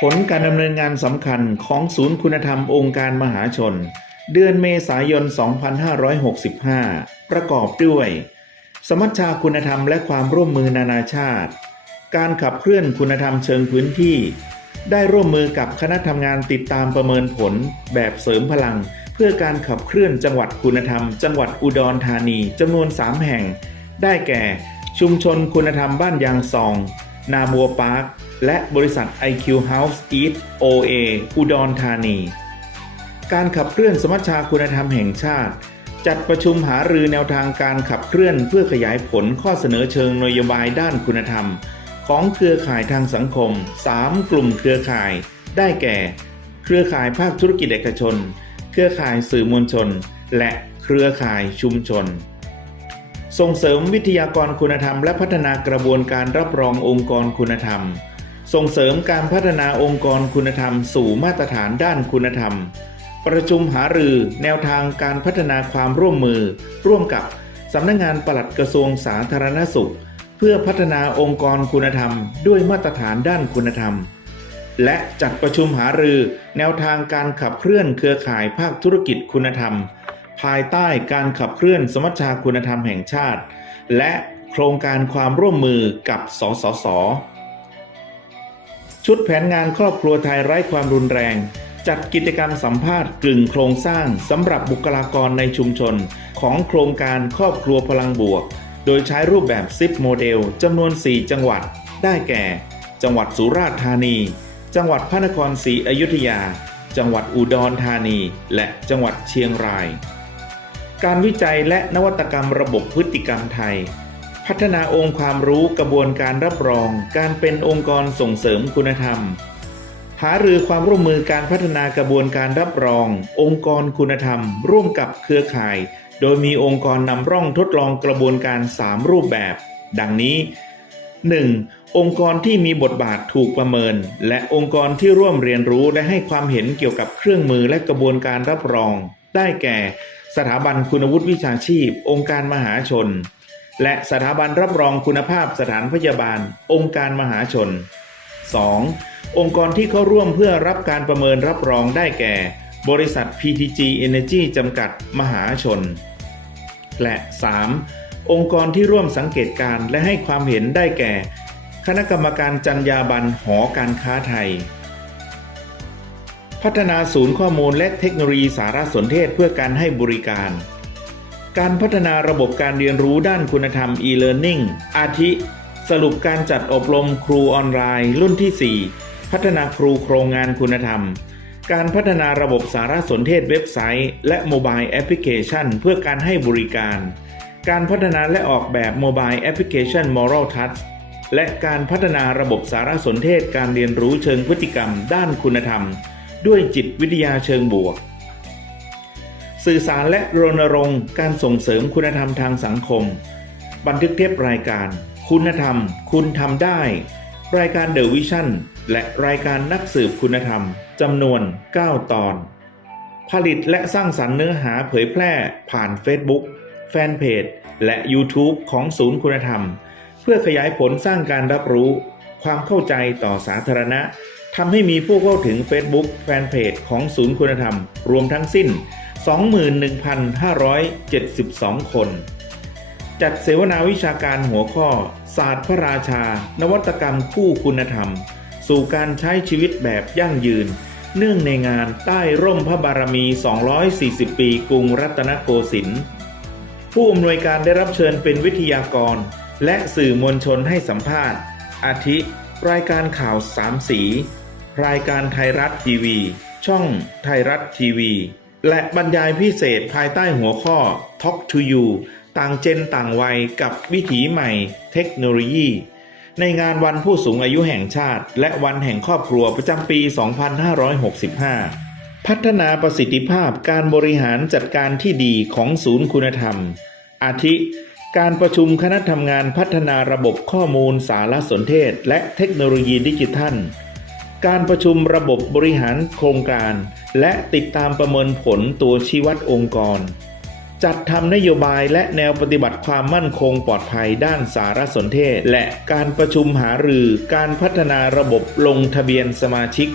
ผลการดำเนินงานสำคัญของศูนย์คุณธรรมองค์การมหาชน เดือนเมษายน 2565 ประกอบด้วย สมัชชาคุณธรรมและความร่วมมือนานาชาติ การขับเคลื่อนคุณธรรมเชิงพื้นที่ ได้ร่วมมือกับคณะทำงานติดตามประเมินผล แบบเสริมพลัง เพื่อการขับเคลื่อนจังหวัดคุณธรรม จังหวัดอุดรธานีจำนวน 3 แห่ง ได้แก่ ชุมชนคุณธรรมบ้านยางซอง นาบัวพาร์ค และบริษัท IQ House Eat OA อุดรธานี การขับเคลื่อนสมัชชาคุณธรรมแห่งชาติ จัดประชุมหารือแนวทางการขับเคลื่อนเพื่อขยายผลข้อเสนอเชิงนโยบายด้านคุณธรรม ของเครือข่ายทางสังคม 3 กลุ่มเครือข่าย ได้แก่ เครือข่ายภาคธุรกิจเอกชน เครือข่ายสื่อมวลชน และเครือข่ายชุมชนส่งเสริมวิทยากรคุณธรรม และพัฒนากระบวนการรับรององค์กรคุณธรรม ส่งเสริมการพัฒนาองค์กรคุณธรรมสู่มาตรฐานด้านคุณธรรม ประชุมหารือแนวทางการพัฒนาความร่วมมือ ร่วมกับสำนักงานปลัดกระทรวงสาธารณสุข เพื่อพัฒนาองค์กรคุณธรรม ด้วยมาตรฐานด้านคุณธรรม และจัดประชุมหารือแนวทางการขับเคลื่อนเครือข่ายภาคธุรกิจคุณธรรม ภายใต้การขับเคลื่อนสมัชชาคุณธรรมแห่งชาติ และโครงการความร่วมมือกับ สสส ชุดแผนงานครอบครัวไทยไร้ความรุนแรง จัดกิจกรรมสัมภาษณ์กลึงโครงสร้างสำหรับบุคลากรในชุมชน ของโครงการครอบครัวพลังบวก โดยใช้รูปแบบซิปโมเดลจำนวน 4 จังหวัด ได้แก่ จังหวัดสุราษฎร์ธานี จังหวัดพระนครศรีอยุธยา จังหวัดอุดรธานี และจังหวัดเชียงราย การวิจัยและนวัตกรรมระบบพฤติกรรมไทย พัฒนาองค์ความรู้กระบวนการรับรอง การเป็นองค์กรส่งเสริมคุณธรรม หารือความร่วมมือการพัฒนากระบวนการรับรอง องค์กรคุณธรรม ร่วมกับเครือข่าย โดยมีองค์กรนำร่องทดลองกระบวนการ 3 รูปแบบ ดังนี้ 1. องค์กรที่มีบทบาทถูกประเมิน และองค์กรที่ร่วมเรียนรู้และให้ความเห็นเกี่ยวกับเครื่องมือและกระบวนการรับรอง ได้แก่ สถาบันคุณวุฒิวิชาชีพ องค์การมหาชน และสถาบันรับรองคุณภาพสถานพยาบาล องค์การมหาชน 2. องค์กรที่เข้าร่วมเพื่อรับการประเมินรับรองได้แก่ บริษัท PTG Energy จำกัดมหาชน และ 3. องค์กรที่ร่วมสังเกตการและให้ความเห็นได้แก่ คณะกรรมการจรรยาบรรณหอการค้าไทย พัฒนาศูนย์ข้อมูลและเทคโนโลยีสารสนเทศเพื่อการให้บริการ การพัฒนาระบบการเรียนรู้ด้านคุณธรรม e-learning อาทิ สรุปการจัดอบรมครูออนไลน์ รุ่นที่ 4 พัฒนาครูโครงงานคุณธรรม การพัฒนาระบบสารสนเทศเว็บไซต์ และโมบายแอปพลิเคชัน เพื่อการให้บริการ การพัฒนาและออกแบบโมบายแอปพลิเคชัน Moral Touch และการพัฒนาระบบสารสนเทศการเรียนรู้เชิงพฤติกรรม ด้านคุณธรรม ด้วยจิตวิทยาเชิงบวก สื่อสารและรณรงค์การส่งเสริมคุณธรรมทางสังคม บันทึกเทปรายการ คุณธรรม คุณทำได้ รายการเดอะวิชั่นและรายการนักสืบคุณธรรมจำนวน 9 ตอน ผลิตและสร้างสรรค์เนื้อหาเผยแพร่ผ่าน Facebook แฟนเพจ และ YouTube ของศูนย์คุณธรรม เพื่อขยายผลสร้างการรับรู้ ความเข้าใจต่อสาธารณะ ทำให้มีผู้เข้าถึง Facebook แฟนเพจของศูนย์คุณธรรม รวมทั้งสิ้น 21,572 คน จัดเสวนาวิชาการหัวข้อ ศาสตร์พระราชา นวัตกรรมคู่คุณธรรม สู่การใช้ชีวิตแบบยั่งยืน เนื่องในงานใต้ร่มพระบารมี 240 ปีกรุงรัตนโกสินทร์ผู้อำนวยการได้รับเชิญเป็นวิทยากร และสื่อมวลชนให้สัมภาษณ์ อาทิ รายการข่าวสามสี รายการไทยรัฐทีวี ช่องไทยรัฐทีวี และบรรยายพิเศษภายใต้หัวข้อ Talk to You ต่างเจนต่างวัยกับวิถีใหม่เทคโนโลยี ในงานวันผู้สูงอายุแห่งชาติ และวันแห่งครอบครัวประจำปี 2565 พัฒนาประสิทธิภาพการบริหารจัดการที่ดีของศูนย์คุณธรรม อาทิ การประชุมคณะทำงานพัฒนาระบบข้อมูลสารสนเทศ และเทคโนโลยีดิจิทัล การประชุมระบบบริหารโครงการ และติดตามประเมินผลตัวชี้วัดองค์กร จัดทำนโยบายและแนวปฏิบัติความมั่นคงปลอดภัยด้านสารสนเทศ และการประชุมหารือการพัฒนาระบบลงทะเบียนสมาชิก